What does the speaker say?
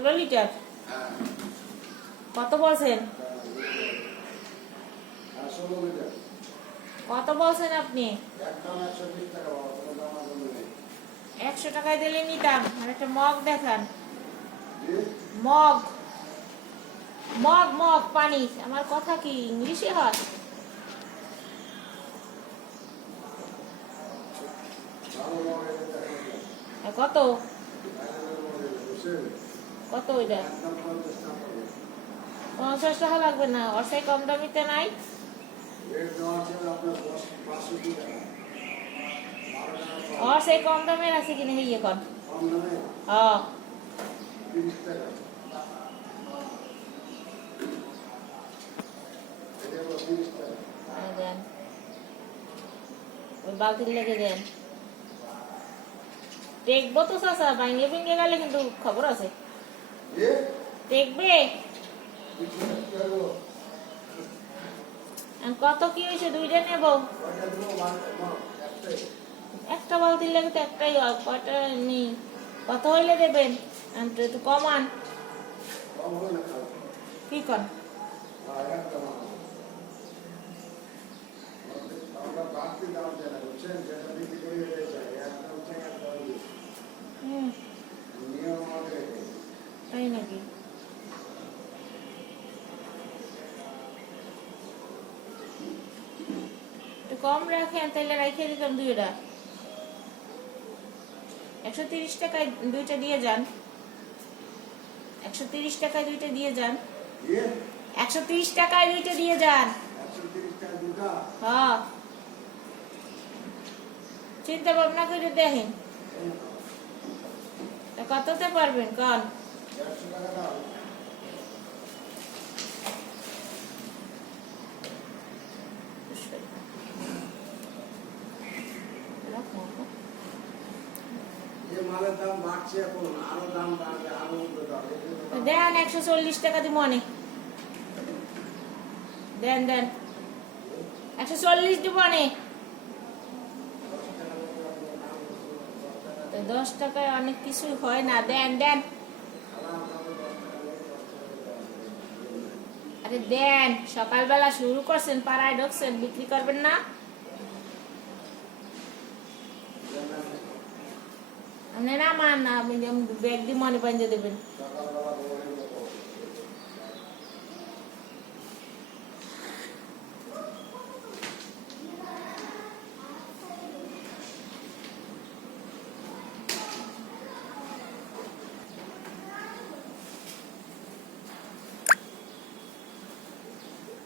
16 litre. কত বলছেন? কত বলছেন আপনি? 100 টাকায় দিলে নিতাম। আর একটা মগ দেখান। মগ মগ মগ পানি। আমার কথা কি ইংলিশে হয়? কত কত ওইটা? 50 টাকা লাগবে না, ওর সেই কম দামিতে নাই। ওর সেই কম দামের আছে কিনা ইয়ে কর। হ্যাঁ দেন, ওই বালতির লেগে দেন। দেখবো তো চাচা, ভাঙে ভেঙে গেলে কিন্তু খবর আছে। দেখবে কত কি হয়েছে? 2টা নেব। একটা বালতির লেগে তো একটাই হয়, কয়টা নেই? কত হইলে দেবেন? একটু কমান। কি কর? তাই নাকি? একটু কম রাখেন, তাহলে রেখে দিতাম 2টা। 130 টাকায় 2টা দিয়ে যান। 130 টাকায় 2টা দিয়ে যান। 130 টাকায় 2টা দিয়ে যান। হ্যাঁ, চিন্তা ভাবনা করে দেখেন কততে পারবেন কন। দেন 140 টাকা দিব অনেক। দেন দেন 140 দিব অনেক। 10 টাকায় অনেক কিছুই হয় না। দেন দেন, আরে দেন। সকালবেলা শুরু করছেন, পাড়ায় ঢুকছেন, বিক্রি করবেন না? আপনি না মান না, ব্যাগ দিয়ে মনে বাঁধে দেবেন।